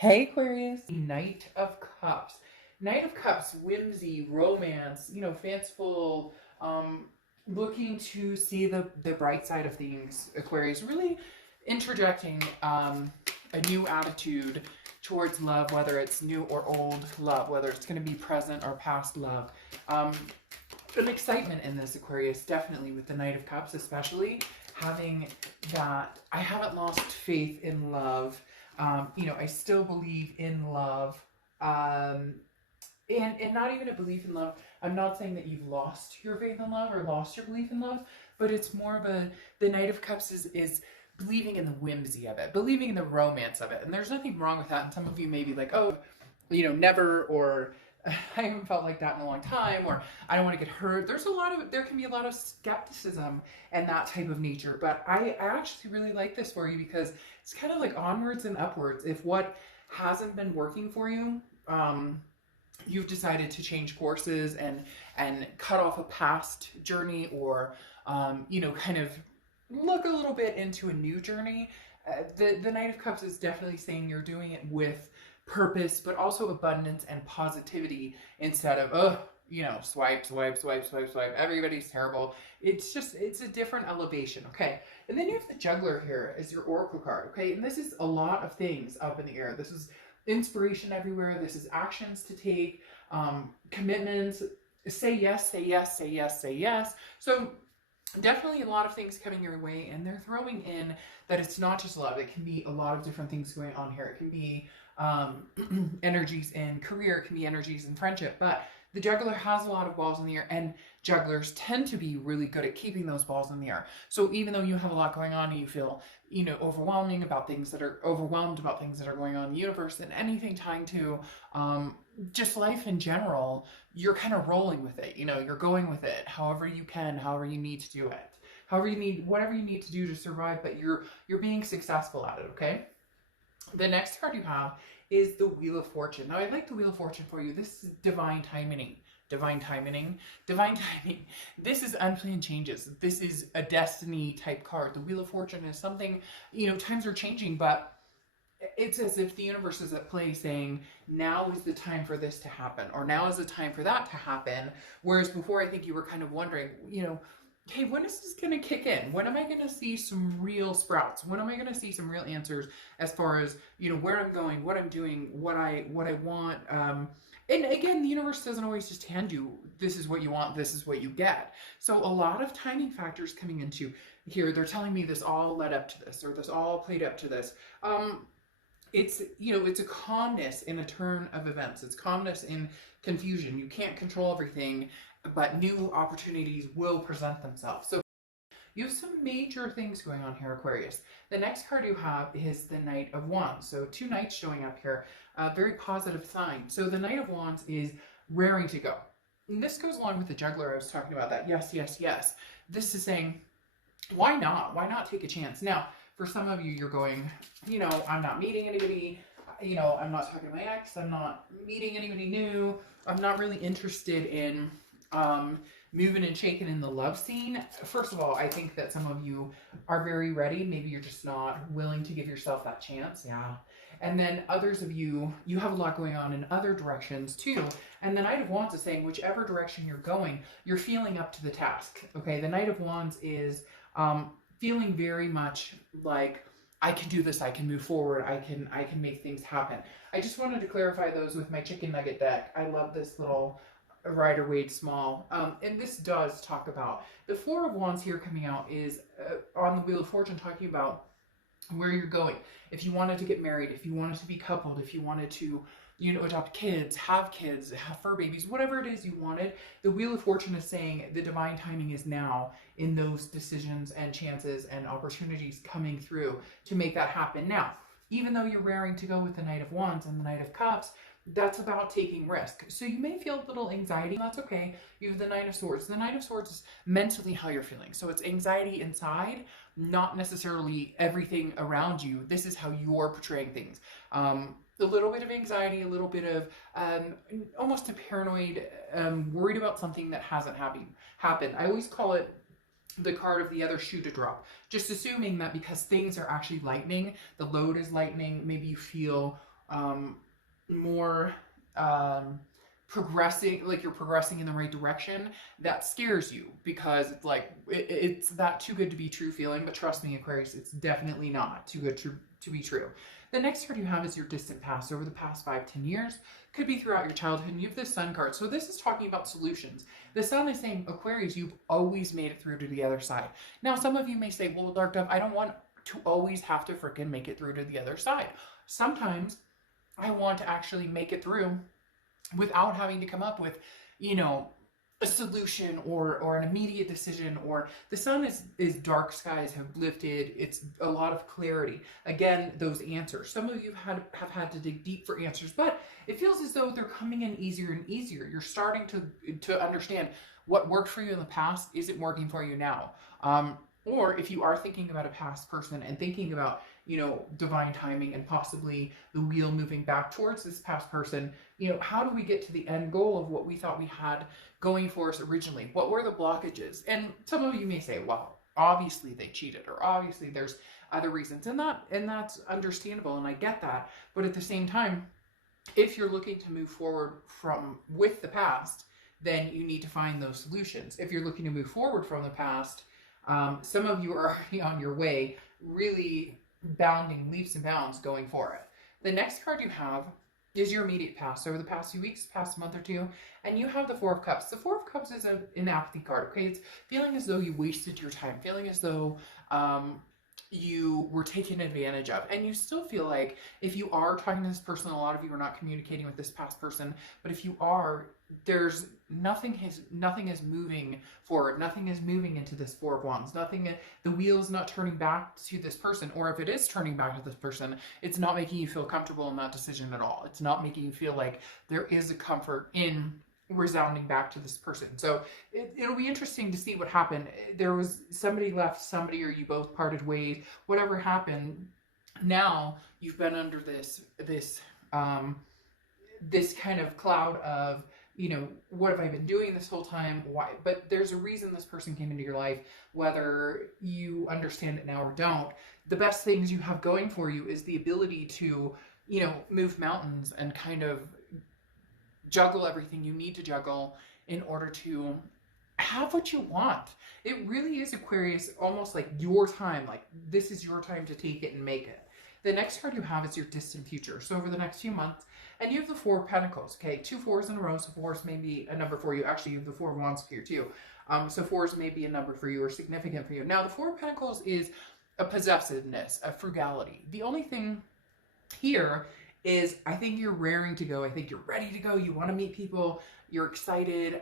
Hey Aquarius, Knight of Cups. Knight of Cups, whimsy, romance, fanciful, looking to see the bright side of things, Aquarius. Really interjecting a new attitude towards love, whether it's new or old love, whether it's going to be present or past love. An excitement in this, Aquarius, definitely with the Knight of Cups, especially having that I haven't lost faith in love. I still believe in love. And not even a belief in love. I'm not saying that you've lost your faith in love or lost your belief in love, but it's more of the Knight of Cups is believing in the whimsy of it, believing in the romance of it. And there's nothing wrong with that. And some of you may be like, oh, never, or I haven't felt like that in a long time, or I don't want to get hurt. There can be a lot of skepticism and that type of nature. But I actually really like this for you because it's kind of like onwards and upwards. If what hasn't been working for you, you've decided to change courses and cut off a past journey, or kind of look a little bit into a new journey. The Knight of Cups is definitely saying you're doing it with purpose, but also abundance and positivity, instead of swipe, everybody's terrible. It's a different elevation. Okay, and then you have the Juggler here as your oracle card. Okay, and this is a lot of things up in the air. This is inspiration everywhere. This is actions to take, commitments. Say yes, say yes, say yes, say yes. So definitely a lot of things coming your way, and they're throwing in that it's not just love. It can be a lot of different things going on here. It can be energies in career, it can be energies in friendship, but the Juggler has a lot of balls in the air, and jugglers tend to be really good at keeping those balls in the air. So even though you have a lot going on and you feel overwhelmed about things that are going on in the universe, and anything tying to just life in general, you're kind of rolling with it. You're going with it however you can, however you need to do it, whatever you need to do to survive, but you're being successful at it. Okay, the next card you have is the Wheel of Fortune. Now, I like the Wheel of Fortune for you. This is divine timing. Divine timing. Divine timing. This is unplanned changes. This is a destiny type card. The Wheel of Fortune is something, times are changing, but it's as if the universe is at play saying, now is the time for this to happen, or now is the time for that to happen. Whereas before, I think you were kind of wondering, hey, when is this going to kick in? When am I going to see some real sprouts? When am I going to see some real answers as far as, where I'm going, what I'm doing, what I want? And again, the universe doesn't always just hand you, this is what you want, this is what you get. So a lot of timing factors coming into here. They're telling me this all led up to this, or this all played up to this. It's a calmness in a turn of events. It's calmness in confusion. You can't control everything, but new opportunities will present themselves. So you have some major things going on here, Aquarius. The next card you have is the Knight of Wands. So two knights showing up here, a very positive sign. So the Knight of Wands is raring to go. And this goes along with the Juggler I was talking about, that yes, yes, yes. This is saying, why not? Why not take a chance? Now, for some of you, you're going, I'm not meeting anybody. I'm not talking to my ex. I'm not meeting anybody new. I'm not really interested in moving and shaking in the love scene. First of all, I think that some of you are very ready. Maybe you're just not willing to give yourself that chance. Yeah. And then others of you, you have a lot going on in other directions too. And the Knight of Wands is saying, whichever direction you're going, you're feeling up to the task. Okay. The Knight of Wands is feeling very much like, I can do this, I can move forward, I can make things happen. I just wanted to clarify those with my chicken nugget deck. I love this little Rider-Waite Small. And this does talk about, the Four of Wands here coming out is on the Wheel of Fortune, talking about where you're going. If you wanted to get married, if you wanted to be coupled, if you wanted to adopt kids, have fur babies, whatever it is you wanted, the Wheel of Fortune is saying the divine timing is now in those decisions and chances and opportunities coming through to make that happen. Now, even though you're raring to go with the Knight of Wands and the Knight of Cups, that's about taking risk. So you may feel a little anxiety. That's okay. You have the Knight of Swords. The Knight of Swords is mentally how you're feeling. So it's anxiety inside, not necessarily everything around you. This is how you're portraying things. A little bit of anxiety, a little bit of almost a paranoid, worried about something that hasn't happened. I always call it the card of the other shoe to drop. Just assuming that because things are actually lightening, the load is lightening, maybe you feel more progressing, like you're progressing in the right direction, that scares you because it's like it's that too good to be true feeling. But trust me, Aquarius, it's definitely not too good to be true. The next card you have is your distant past, over the past 5-10 years. Could be throughout your childhood. And you have the Sun card. So this is talking about solutions. The Sun is saying, Aquarius, you've always made it through to the other side. Now, some of you may say, well, Dark Dove, I don't want to always have to freaking make it through to the other side. Sometimes I want to actually make it through without having to come up with, you know, a solution or an immediate decision. Or the Sun is dark skies have lifted. It's a lot of clarity. Again, those answers. Some of you have had to dig deep for answers, but it feels as though they're coming in easier and easier. You're starting to understand what worked for you in the past isn't working for you now. Or if you are thinking about a past person and thinking about, you know, divine timing and possibly the wheel moving back towards this past person, you know, how do we get to the end goal of what we thought we had going for us originally? What were the blockages? And some of you may say, well, obviously they cheated, or obviously there's other reasons, and that's understandable, and I get that. But at the same time, if you're looking to move forward with the past, then you need to find those solutions. If you're looking to move forward from the past, some of you are already on your way, really bounding leaps and bounds going for it. The next card you have is your immediate past, over the past few weeks, past month or two, and you have the Four of Cups. The Four of Cups is an apathy card, okay? It's feeling as though you wasted your time, feeling as though you were taken advantage of. And you still feel like if you are talking to this person, a lot of you are not communicating with this past person, but if you are, there's nothing is moving forward. Nothing is moving into this Four of Wands. The wheel is not turning back to this person, or if it is turning back to this person, it's not making you feel comfortable in that decision at all. It's not making you feel like there is a comfort in resounding back to this person. So it'll be interesting to see what happened. There was somebody left somebody, or you both parted ways, whatever happened. Now you've been under this kind of cloud of, you know, what have I been doing this whole time? Why? But there's a reason this person came into your life, whether you understand it now or don't. The best things you have going for you is the ability to, you know, move mountains and kind of juggle everything you need to juggle in order to have what you want. It really is, Aquarius, almost like your time. Like, this is your time to take it and make it. The next card you have is your distant future. So over the next few months, and you have the Four of Pentacles, okay? 2 4s in a row, so 4s may be a number for you. Actually, you have the Four of Wands here too. So 4s may be a number for you or significant for you. Now, the Four of Pentacles is a possessiveness, a frugality. The only thing here is I think you're raring to go. I think you're ready to go. You want to meet people. You're excited.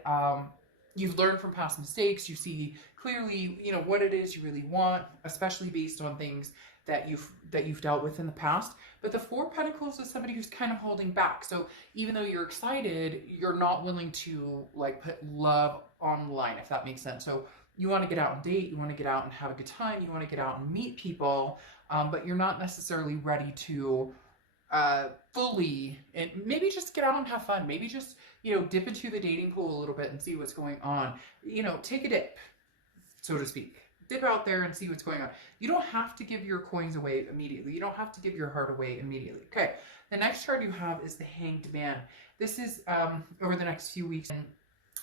You've learned from past mistakes. You see clearly, you know, what it is you really want, especially based on things that you've dealt with in the past. But the Four of Pentacles is somebody who's kind of holding back. So even though you're excited, you're not willing to like put love on the line, if that makes sense. So you want to get out and date, you want to get out and have a good time, you want to get out and meet people, but you're not necessarily ready to fully, and maybe just get out and have fun. Maybe just, you know, dip into the dating pool a little bit and see what's going on. You know, take a dip, so to speak. Dip out there and see what's going on. You don't have to give your coins away immediately. You don't have to give your heart away immediately. Okay, the next card you have is the Hanged Man. This is over the next few weeks. And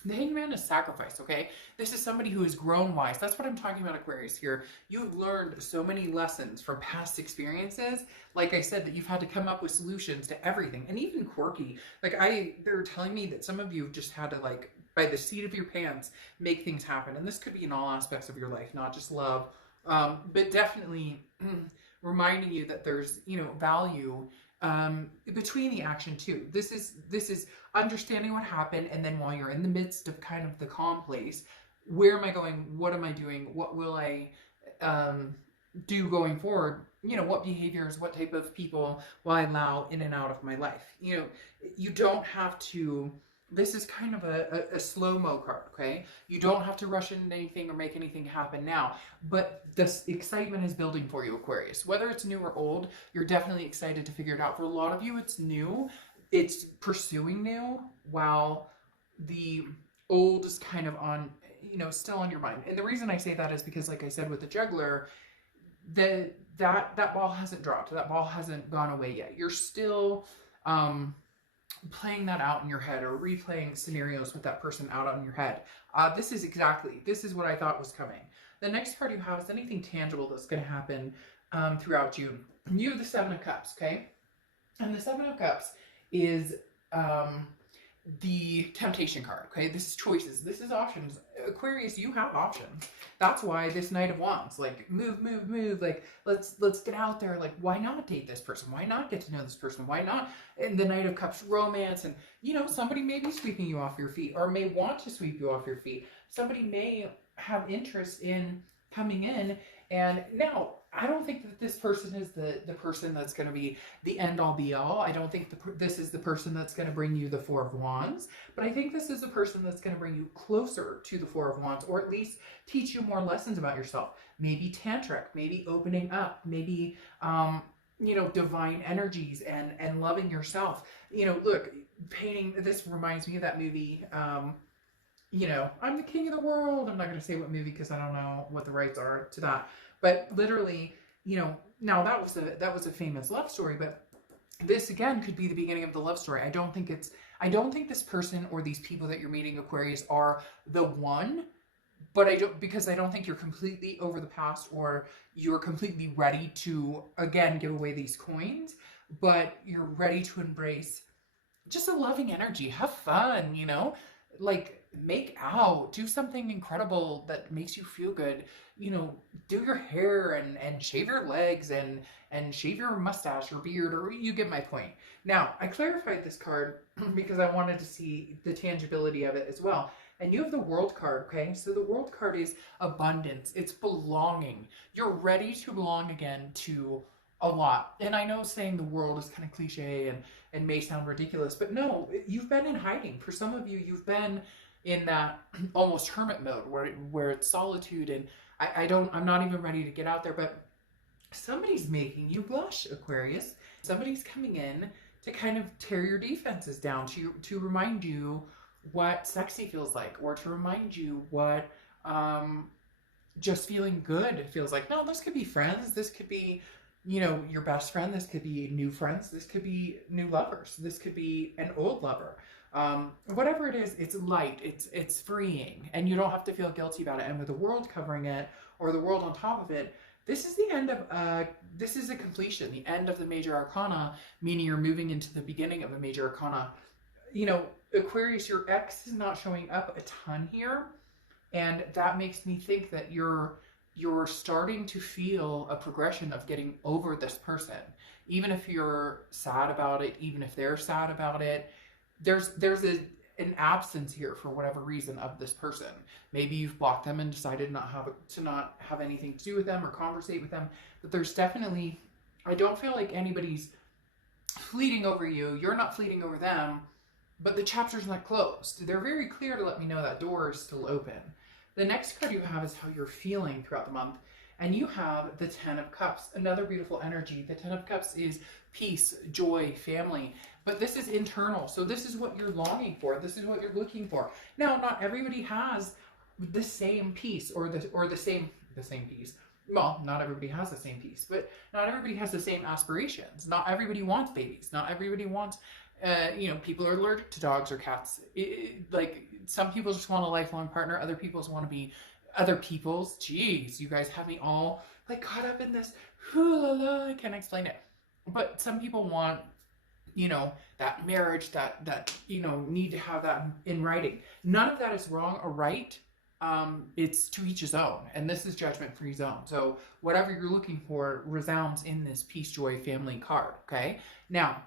the Hanged Man is sacrifice, okay? This is somebody who has grown wise. That's what I'm talking about, Aquarius, here. You've learned so many lessons from past experiences. Like I said, that you've had to come up with solutions to everything. And even quirky. Like, they're telling me that some of you have just had to, like, by the seat of your pants, make things happen. And this could be in all aspects of your life, not just love. But definitely reminding you that there's, you know, value between the action too. This is understanding what happened, and then while you're in the midst of kind of the calm place, where am I going? What am I doing? What will I do going forward? You know, what behaviors, what type of people will I allow in and out of my life? You know, you don't have to. This is kind of a slow-mo card, okay? You don't have to rush into anything or make anything happen now, but this excitement is building for you, Aquarius. Whether it's new or old, you're definitely excited to figure it out. For a lot of you, it's new. It's pursuing new, while the old is kind of on, you know, still on your mind. And the reason I say that is because, like I said, with the juggler, that ball hasn't dropped. That ball hasn't gone away yet. You're still playing that out in your head or replaying scenarios with that person out on your head. This is what I thought was coming. The next card you have is anything tangible that's going to happen throughout June. You have the Seven of Cups, okay? And the Seven of Cups is the temptation card, okay? This is choices. This is options. Aquarius, you have options. That's why this Knight of Wands, like move. Like let's get out there. Like, why not date this person? Why not get to know this person? Why not? And the Knight of Cups, romance, and you know, somebody may be sweeping you off your feet or may want to sweep you off your feet. Somebody may have interest in coming in. And now, I don't think that this person is the person that's going to be the end-all be-all. I don't think this is the person that's going to bring you the Four of Wands. But I think this is the person that's going to bring you closer to the Four of Wands, or at least teach you more lessons about yourself. Maybe tantric, maybe opening up, maybe, you know, divine energies and loving yourself. You know, look, painting, this reminds me of that movie, you know, I'm the king of the world. I'm not going to say what movie because I don't know what the rights are to that. But literally, you know, now that was a famous love story, but this again could be the beginning of the love story. I don't think this person or these people that you're meeting, Aquarius, are the one, but because I don't think you're completely over the past or you're completely ready to, again, give away these coins, but you're ready to embrace just a loving energy. Have fun, you know, like make out, do something incredible that makes you feel good, you know, do your hair and shave your legs and shave your mustache or beard, or you get my point. Now, I clarified this card because I wanted to see the tangibility of it as well. And you have the World card, okay? So the World card is abundance. It's belonging. You're ready to belong again to a lot. And I know saying the world is kind of cliche and may sound ridiculous, but no, you've been in hiding. For some of you, you've been in that almost hermit mode where it's solitude, and I'm not even ready to get out there, but somebody's making you blush, Aquarius. Somebody's coming in to kind of tear your defenses down, to remind you what sexy feels like, or to remind you what just feeling good feels like. No, this could be friends. This could be, you know, your best friend. This could be new friends. This could be new lovers. This could be an old lover. Whatever it is, it's light, it's freeing, and you don't have to feel guilty about it. And with the world covering it, or the world on top of it, this is the end of, this is a completion, the end of the major arcana, meaning you're moving into the beginning of a major arcana. You know, Aquarius, your ex is not showing up a ton here, and that makes me think that you're starting to feel a progression of getting over this person. Even if you're sad about it, even if they're sad about it, there's an absence here for whatever reason of this person. Maybe you've blocked them and decided not have anything to do with them or conversate with them. But there's definitely, I don't feel like anybody's fleeting over you. You're not fleeting over them, but the chapter's not closed. They're very clear to let me know that door is still open. The next card you have is how you're feeling throughout the month. And you have the Ten of Cups, another beautiful energy. The Ten of Cups is peace, joy, family. But this is internal. So this is what you're longing for. This is what you're looking for. Now, not everybody has the same peace or the same peace. Well, not everybody has the same peace, but not everybody has the same aspirations. Not everybody wants babies. Not everybody wants, you know, people are allergic to dogs or cats. Like, some people just want a lifelong partner. Other people want to be other people's. Jeez, you guys have me all like caught up in this. I can't explain it. But some people want, you know, that marriage, that you know, need to have that in writing. None of that is wrong or right. It's to each his own, and this is judgment-free zone. So whatever you're looking for resounds in this peace, joy, family card. Okay. Now,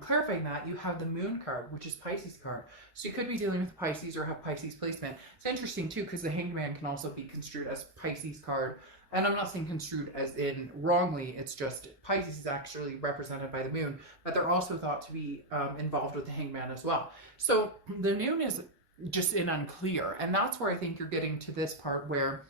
clarifying that, you have the Moon card, which is Pisces card. So you could be dealing with Pisces or have Pisces placement. It's interesting too, because the Hanged Man can also be construed as Pisces card. And I'm not saying construed as in wrongly, it's just Pisces is actually represented by the Moon, but they're also thought to be involved with the Hanged Man as well. So the Moon is just in unclear, and that's where I think you're getting to this part where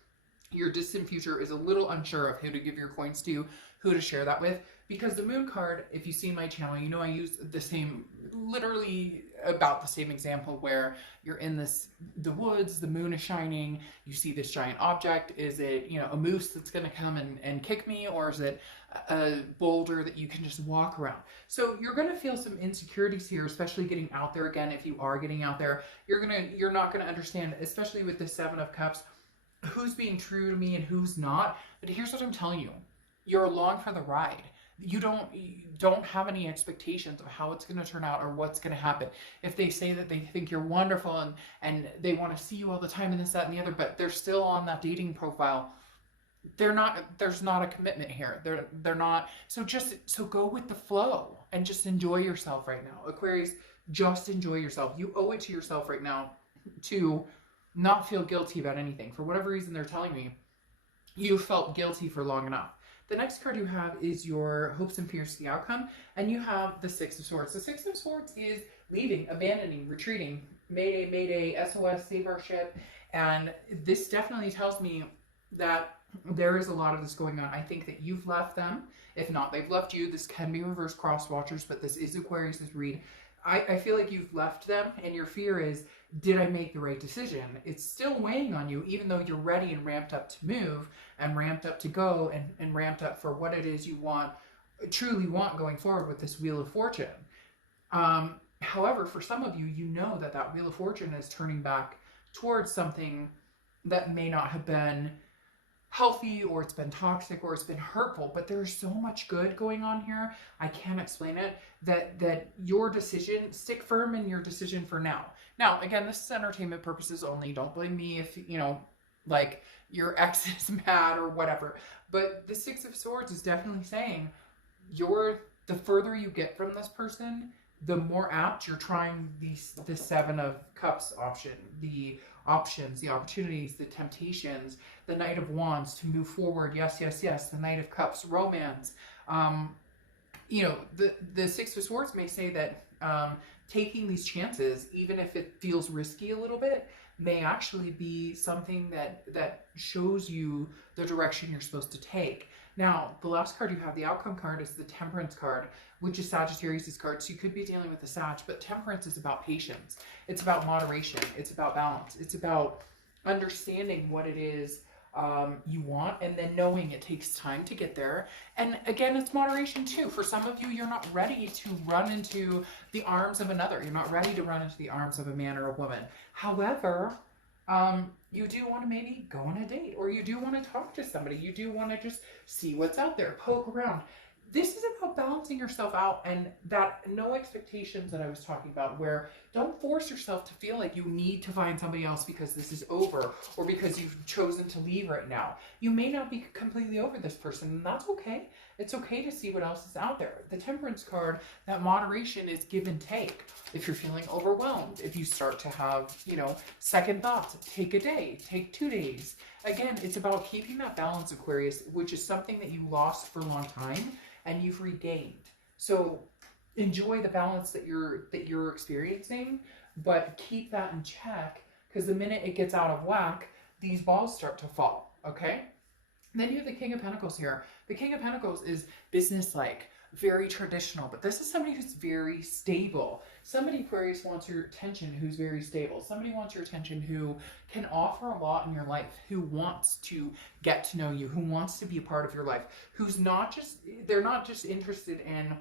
your distant future is a little unsure of who to give your coins to, who to share that with. Because the moon card, if you've seen my channel, you know I use the same, literally about the same example where you're in the woods, the moon is shining, you see this giant object. Is it, you know, a moose that's going to come and kick me, or is it a boulder that you can just walk around? So you're going to feel some insecurities here, especially getting out there again. If you are getting out there, you're not going to understand, especially with the Seven of Cups, who's being true to me and who's not. But here's what I'm telling you. You're along for the ride. You don't have any expectations of how it's going to turn out or what's going to happen. If they say that they think you're wonderful and they want to see you all the time and this, that, and the other, but they're still on that dating profile, there's not a commitment here. They're not. So go with the flow and just enjoy yourself right now. Aquarius, just enjoy yourself. You owe it to yourself right now to not feel guilty about anything. For whatever reason they're telling me, you felt guilty for long enough. The next card you have is your hopes and fears to the outcome, and you have the Six of Swords. The Six of Swords is leaving, abandoning, retreating, mayday, mayday, SOS, save our ship. And this definitely tells me that there is a lot of this going on. I think that you've left them. If not, they've left you. This can be reverse cross watchers, but this is Aquarius's read. I feel like you've left them, and your fear is, did I make the right decision? It's still weighing on you, even though you're ready and ramped up to move and ramped up to go and ramped up for what it is you want, truly want going forward with this Wheel of Fortune. However, for some of you, you know that that Wheel of Fortune is turning back towards something that may not have been healthy, or it's been toxic, or it's been hurtful, but there's so much good going on here. I can't explain it. That your decision, stick firm in your decision for now. Now, again, this is entertainment purposes only. Don't blame me if, you know, like your ex is mad or whatever. But the Six of Swords is definitely saying the further you get from this person, the more apt you're trying the Seven of Cups option, the options, the opportunities, the temptations, the Knight of Wands to move forward. Yes, yes, yes. The Knight of Cups, romance. You know, the Six of Swords may say that taking these chances, even if it feels risky a little bit, may actually be something that shows you the direction you're supposed to take. Now, the last card you have, the outcome card, is the Temperance card, which is Sagittarius' card. So you could be dealing with the Sag, but Temperance is about patience. It's about moderation. It's about balance. It's about understanding what it is you want, and then knowing it takes time to get there. And again, it's moderation too. For some of you, you're not ready to run into the arms of another. You're not ready to run into the arms of a man or a woman. However, you do want to maybe go on a date, or you do want to talk to somebody. You do want to just see what's out there, poke around. This is about balancing yourself out, and that no expectations that I was talking about, where don't force yourself to feel like you need to find somebody else because this is over, or because you've chosen to leave right now. You may not be completely over this person, and that's okay. It's okay to see what else is out there. The Temperance card, that moderation is give and take. If you're feeling overwhelmed, if you start to have, you know, second thoughts, take a day, take 2 days. Again, it's about keeping that balance, Aquarius, which is something that you lost for a long time and you've regained. So enjoy the balance that you're experiencing, but keep that in check, because the minute it gets out of whack, these balls start to fall, okay? And then you have the King of Pentacles here. The King of Pentacles is business-like, very traditional, but this is somebody who's very stable. Somebody, Aquarius, wants your attention who's very stable. Somebody wants your attention who can offer a lot in your life, who wants to get to know you, who wants to be a part of your life, who's not just, they're not just interested in,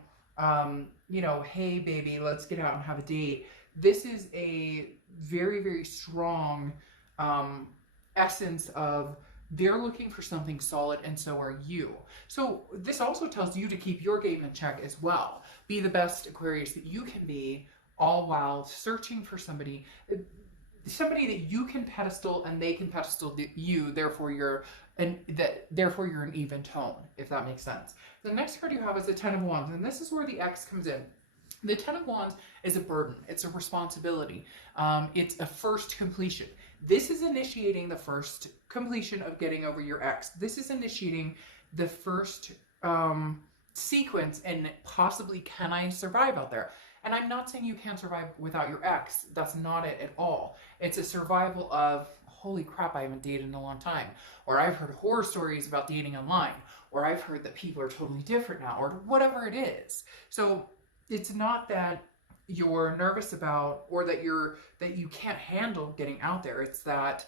you know, hey, baby, let's get out and have a date. This is a very, very strong essence of they're looking for something solid, and so are you. So this also tells you to keep your game in check as well. Be the best Aquarius that you can be, all while searching for somebody that you can pedestal and they can pedestal you. Therefore, you're an even tone, if that makes sense. The next card you have is the Ten of Wands, and this is where the X comes in. The Ten of Wands is a burden. It's a responsibility. It's a first completion. This is initiating the first completion of getting over your ex. This is initiating the first sequence, and possibly, can I survive out there? And I'm not saying you can't survive without your ex. That's not it at all. It's a survival of holy crap, I haven't dated in a long time. Or I've heard horror stories about dating online. Or I've heard that people are totally different now, or whatever it is. So it's not that you're nervous about, or that you can't handle getting out there. It's that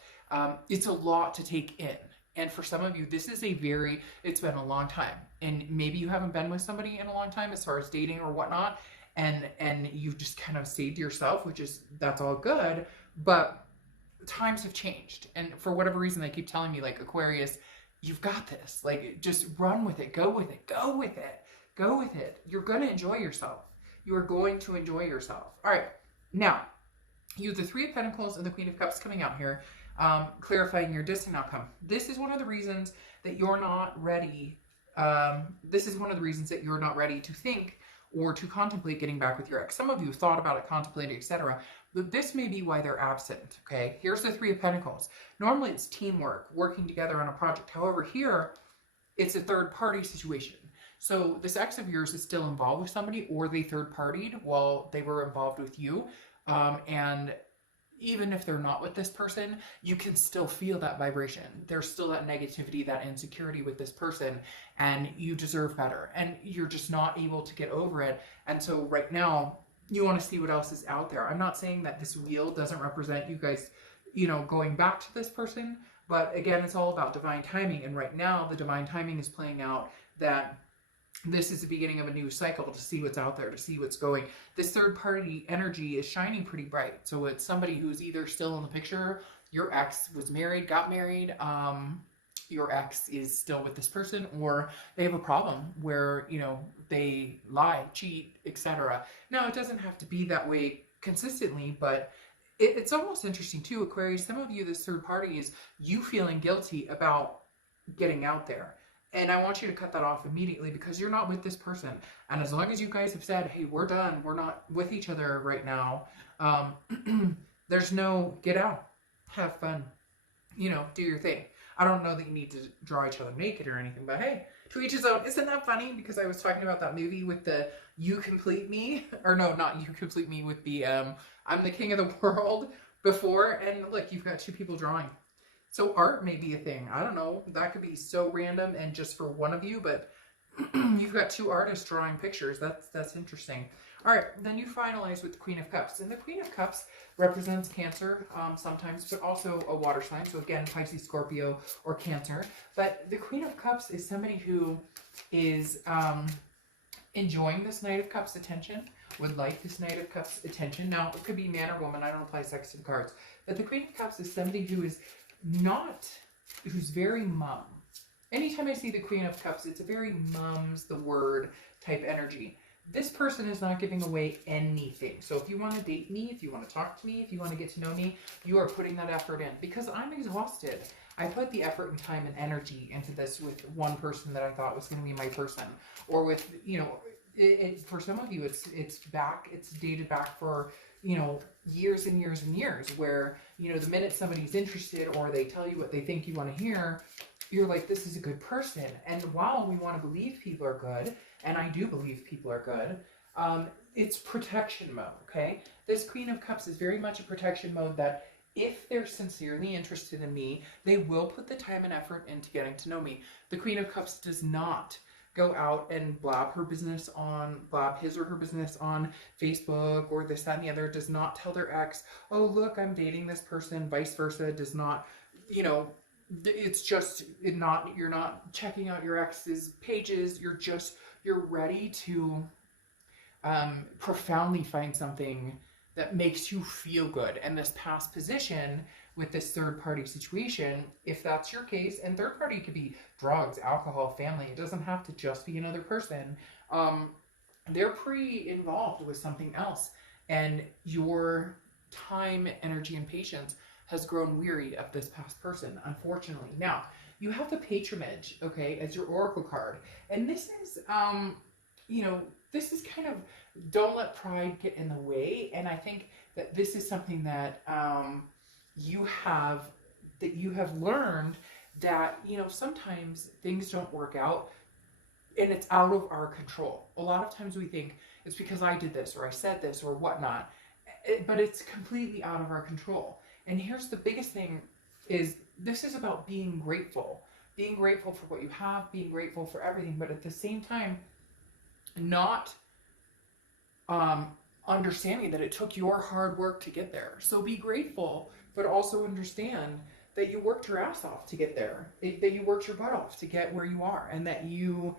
it's a lot to take in. And for some of you, this is it's been a long time. And maybe you haven't been with somebody in a long time as far as dating or whatnot. And you've just kind of stayed to yourself, that's all good. But times have changed. And for whatever reason, they keep telling me, like, Aquarius, you've got this. Like, just run with it. Go with it. Go with it. Go with it. You're going to enjoy yourself. You are going to enjoy yourself. All right. Now, you have the Three of Pentacles and the Queen of Cups coming out here, clarifying your distant outcome. This is one of the reasons that you're not ready. This is one of the reasons that you're not ready to think or to contemplate getting back with your ex. Some of you have thought about it, contemplated, etc. But this may be why they're absent, okay? Here's the Three of Pentacles. Normally it's teamwork, working together on a project. However, here, it's a third-party situation. So this ex of yours is still involved with somebody, or they third-partied while they were involved with you. And even if they're not with this person, you can still feel that vibration. There's still that negativity, that insecurity with this person, and you deserve better. And you're just not able to get over it. And so right now, you want to see what else is out there. I'm not saying that this wheel doesn't represent you guys, going back to this person. But again, it's all about divine timing. And right now, the divine timing is playing out that this is the beginning of a new cycle, to see what's out there, to see what's going. This third party energy is shining pretty bright. So it's somebody who's either still in the picture, your ex was married, got married, your ex is still with this person, or they have a problem where, they lie, cheat, etc. Now, it doesn't have to be that way consistently, but it's almost interesting too, Aquarius. Some of you, this third party is you feeling guilty about getting out there. And I want you to cut that off immediately, because you're not with this person. And as long as you guys have said, hey, we're done, we're not with each other right now, there's no get out, have fun, do your thing. I don't know that you need to draw each other naked or anything, but hey, to each his own. Isn't that funny? Because I was talking about that movie with the You Complete Me, or no, not You Complete Me, with the I'm the King of the World before, and look, you've got two people drawing. So art may be a thing. I don't know. That could be so random and just for one of you, but you've got two artists drawing pictures. That's interesting. All right, then you finalize with the Queen of Cups. And the Queen of Cups represents Cancer sometimes, but also a water sign. So again, Pisces, Scorpio, or Cancer. But the Queen of Cups is somebody who is enjoying this Knight of Cups attention, would like this Knight of Cups attention. Now, it could be man or woman. I don't apply sex to the cards. But the Queen of Cups is somebody who is who's very mum. Anytime I see the Queen of Cups, it's a very mum's the word type energy. This person is not giving away anything. So if you want to date me, if you want to talk to me, if you want to get to know me, you are putting that effort in, because I'm exhausted. I put the effort and time and energy into this with one person that I thought was going to be my person, or with, for some of you, it's dated back for, years and years and years, where, the minute somebody's interested or they tell you what they think you want to hear, you're like, this is a good person. And while we want to believe people are good, and I do believe people are good, it's protection mode, okay? This Queen of Cups is very much a protection mode, that if they're sincerely interested in me, they will put the time and effort into getting to know me. The Queen of Cups does not go out and blab his or her business on Facebook or this, that, and the other. Does not tell their ex, oh, look, I'm dating this person, vice versa. Does not, it's just you're not checking out your ex's pages. You're ready to profoundly find something that makes you feel good. And this past position with this third party situation, if that's your case, and third party could be drugs, alcohol, family, it doesn't have to just be another person, they're pre-involved with something else, and your time, energy, and patience has grown weary of this past person, unfortunately. Now, you have the Patronage, okay, as your Oracle card, and this is, this is kind of, don't let pride get in the way. And I think that this is something that you have learned, that, sometimes things don't work out and it's out of our control. A lot of times we think it's because I did this or I said this or whatnot, but it's completely out of our control. And here's the biggest thing is this is about being grateful. Being grateful for what you have, being grateful for everything, but at the same time, not understanding that it took your hard work to get there. So be grateful, but also understand that you worked your ass off to get there, that you worked your butt off to get where you are, and that you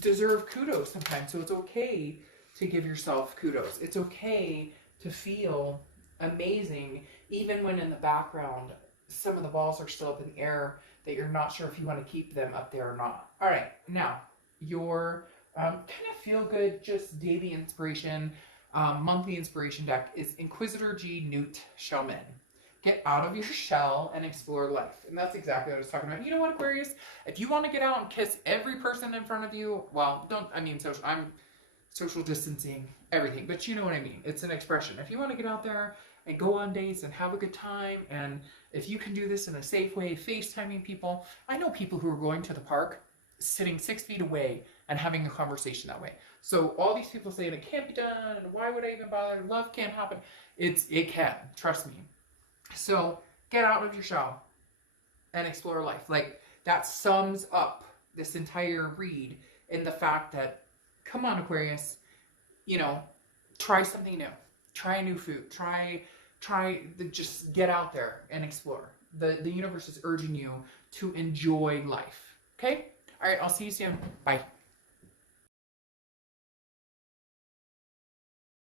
deserve kudos sometimes. So it's okay to give yourself kudos. It's okay to feel amazing, even when in the background some of the balls are still up in the air, that you're not sure if you want to keep them up there or not. All right, now your kind of feel good, just daily inspiration, monthly inspiration deck is Inquisitor G Newt Shaman. Get out of your shell and explore life. And that's exactly what I was talking about. You know what, Aquarius? If you want to get out and kiss every person in front of you, well, I'm social distancing, everything, but you know what I mean. It's an expression. If you want to get out there and go on dates and have a good time, and if you can do this in a safe way, FaceTiming people. I know people who are going to the park, sitting 6 feet away and having a conversation that way. So all these people saying it can't be done, and why would I even bother? Love can't happen. It can, trust me. So get out of your shell and explore life. Like, that sums up this entire read in the fact that, come on, Aquarius, you know, try something new. Try a new food. Just get out there and explore. The universe is urging you to enjoy life. Okay? All right, I'll see you soon. Bye.